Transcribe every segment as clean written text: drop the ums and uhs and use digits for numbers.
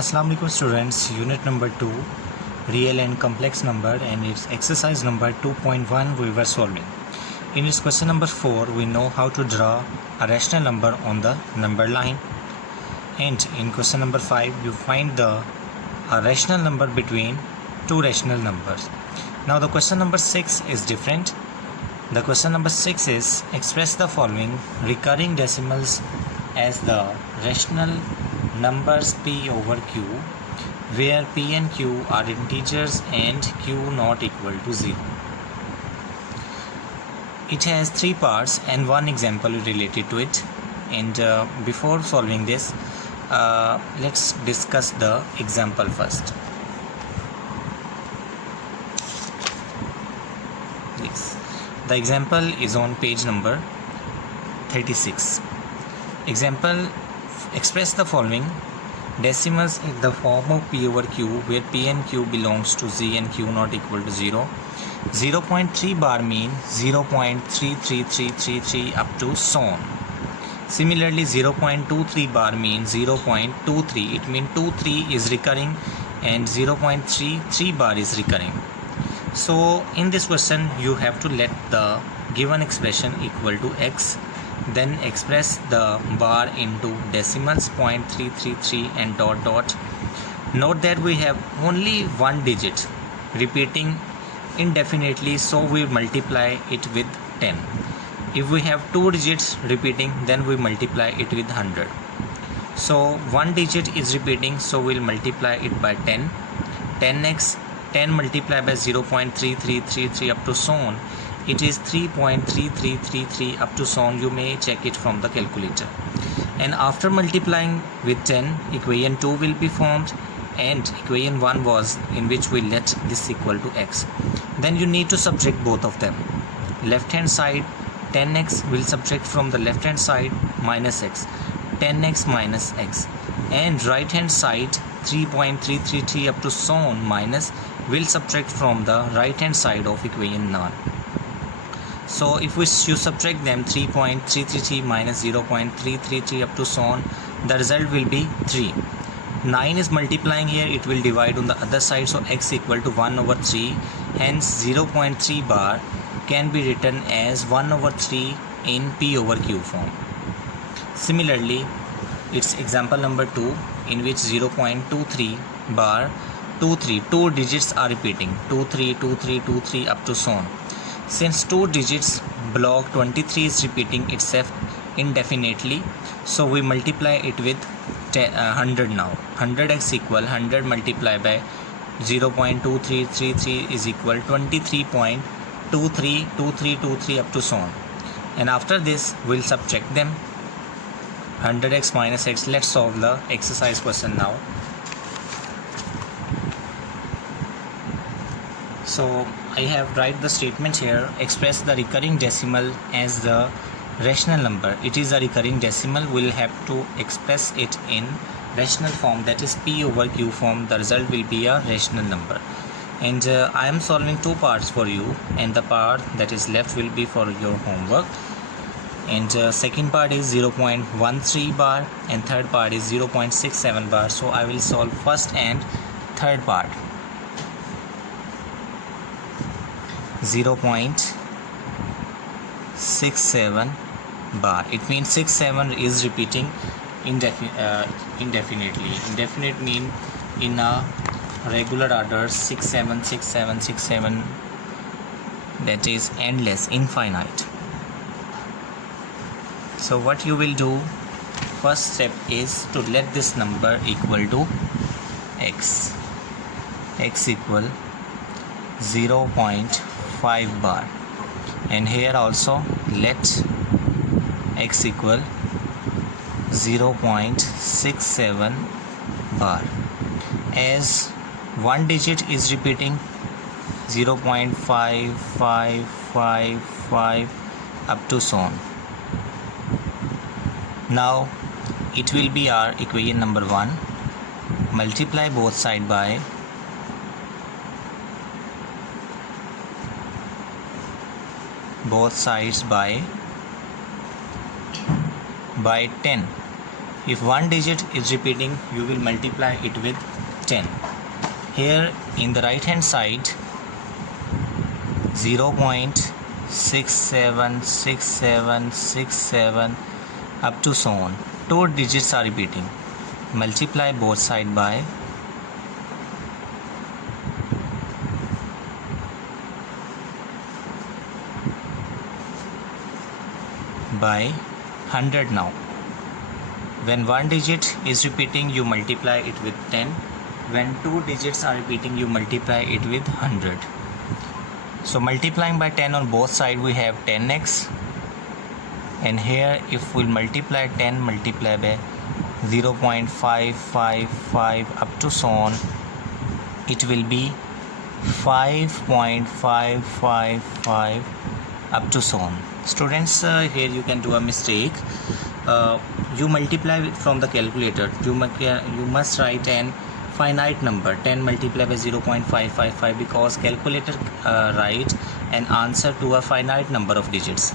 Assalamu alaikum students, unit number 2, real and complex number, and its exercise number 2.1 we were solving. In its question number 4 we know how to draw a rational number on the number line, and in question number 5 you find the rational number between two rational numbers. Now the question number 6 is different. The question number 6 is express the following recurring decimals as the rational numbers p over q, where p and q are integers and q not equal to 0. It has three parts and one example related to it, and before solving this let's discuss the example first. Yes, the example is on page number 36. Example: express the following decimals in the form of p over q, where p and q belongs to z and q not equal to 0. 0.3 bar mean 0.33333 up to so on. Similarly, 0.23 bar means 0.23. It means 23 is recurring and 0.33 bar is recurring. So in this question you have to let the given expression equal to x, then express the bar into decimals 0.333 and dot dot. Note that we have only one digit repeating indefinitely, so we multiply it with 10. If we have two digits repeating, then we multiply it with 100. So one digit is repeating, so we'll multiply it by 10. 10x, 10 multiplied by 0.3333 up to so on, it is 3.3333 up to so on. You may check it from the calculator. And after multiplying with 10, equation 2 will be formed, and equation 1 was in which we let this equal to x. Then you need to subtract both of them. Left hand side 10x will subtract from the left hand side minus x, 10x minus x, and right hand side 3.333 up to so on minus will subtract from the right hand side of equation 9. So if you subtract them, 3.333 minus 0.333 up to so on, the result will be 3. 9 is multiplying here, it will divide on the other side, so x equal to 1 over 3. Hence 0.3 bar can be written as 1 over 3 in p over q form. Similarly, it's example number 2, in which 0.23 bar 23, two digits are repeating 23 23 23 up to so on. Since two digits block 23 is repeating itself indefinitely, so we multiply it with 100 now. 100x equal 100 multiplied by 0.2333 is equal 23.232323 up to so on. And after this we'll subtract them, 100x minus x. Let's solve the exercise question now. So I have write the statement here: express the recurring decimal as the rational number. It is a recurring decimal, we'll have to express it in rational form, that is p over q form. The result will be a rational number. And I am solving two parts for you, and the part that is left will be for your homework. And second part is 0.13 bar and third part is 0.67 bar. So I will solve first and third part. 0.67 bar, it means 67 is repeating indefinitely. Indefinite mean in a regular order 67 67 67, that is endless, infinite. So what you will do, first step is to let this number equal to x. X equal 0.5 bar, and here also let x equal 0.67 bar. As one digit is repeating 0.5555 up to so on. Now it will be our equation number 1. Multiply both sides by 10. If one digit is repeating, you will multiply it with 10. Here in the right hand side, 0.676767 up to so on. 2 digits are repeating. Multiply both sides by 100 now. When one digit is repeating, you multiply it with 10. When 2 digits are repeating, you multiply it with 100. So multiplying by 10 on both sides, we have 10x. And here if we'll multiply 10 multiply by 0.555 up to so on, it will be 5.555 up to so on. Students, here you can do a mistake. You multiply from the calculator. You must write an finite number. 10 multiplied by 0.555 because calculator write an answer to a finite number of digits.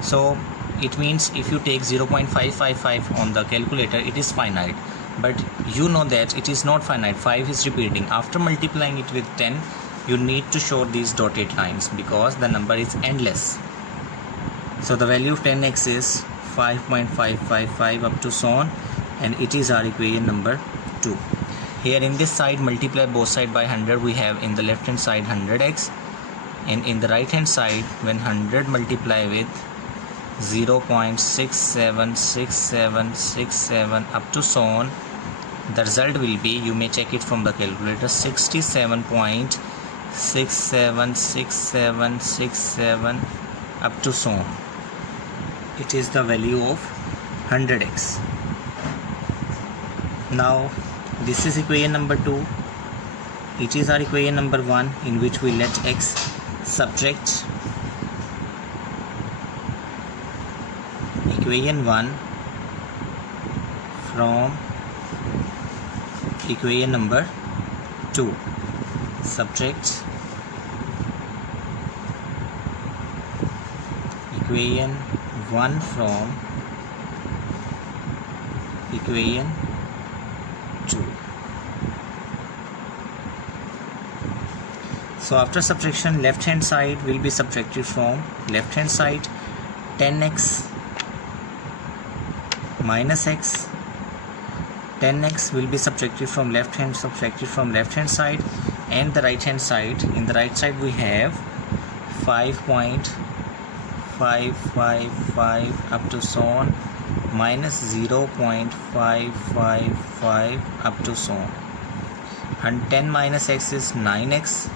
So it means if you take 0.555 on the calculator, it is finite, but you know that it is not finite. 5 is repeating. After multiplying it with 10, you need to show these dotted lines because the number is endless. So the value of 10x is 5.555 up to so on, and it is our equation number 2. Here in this side, multiply both sides by 100. We have in the left hand side 100x, and in the right hand side, when 100 multiply with 0.676767 up to so on, the result will be, you may check it from the calculator, 67.676767 up to so on. It is the value of 100x. Now this is equation number 2. It is our equation number 1, in which we let x subtract equation 1 from equation number 2. Subtract equation 1 from equation 2. So after subtraction, left hand side will be subtracted from left hand side. 10x minus x, 10x will be subtracted from left hand side, and the right hand side, in the right side we have 5.555 up to so on minus 0.555 up to so on, and 10 minus x is 9x,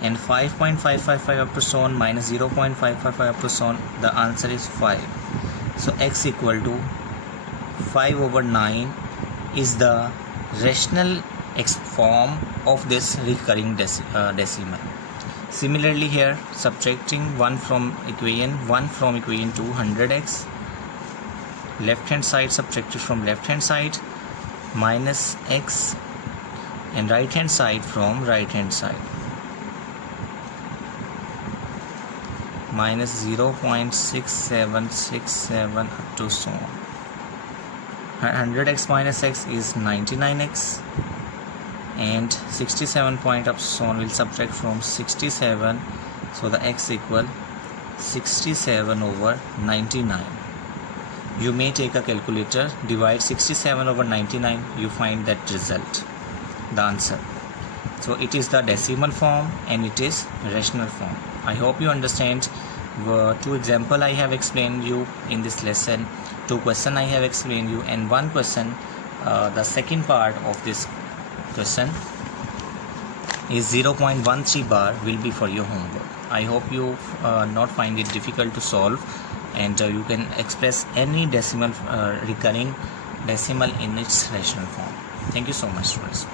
and 5.555 up to so on minus 0.555 up to so on, the answer is 5. So x equal to 5 over 9 is the rational form of this recurring decimal. Similarly here, subtracting 1 from equation 2, 100x, left hand side subtracted from left hand side minus x, and right hand side from right hand side minus 0.6767 up to so on. 100x minus x is 99x, and 67 point up so on will subtract from 67, so the x equal 67 over 99. You may take a calculator, divide 67 over 99, you find that result, the answer. So it is the decimal form and it is rational form. I hope you understand. 2 example I have explained you in this lesson, 2 question I have explained you, and 1 question. The second part of this question is 0.13 bar will be for your homework. I hope you not find it difficult to solve, and you can express any decimal recurring decimal in its rational form. Thank you so much, students.